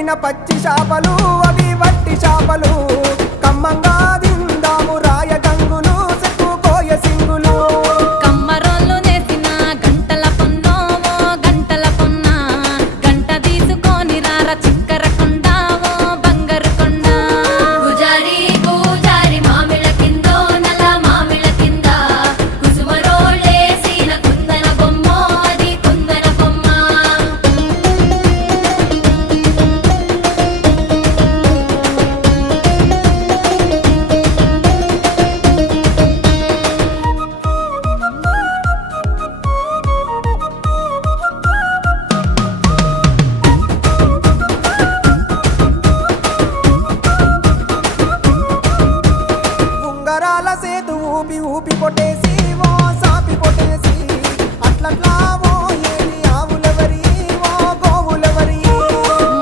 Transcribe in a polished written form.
పట్టిన పచ్చి చేపలు అవి వట్టి చేపలు కమ్మంగా దిందాము రాయ గంగులు చెప్పుకోయ సింగులు కమ్మరోళ్ళు నేసిన గంటల పొన్నోమో గంటల పొన్న గంట తీసుకొని రార చిక్కర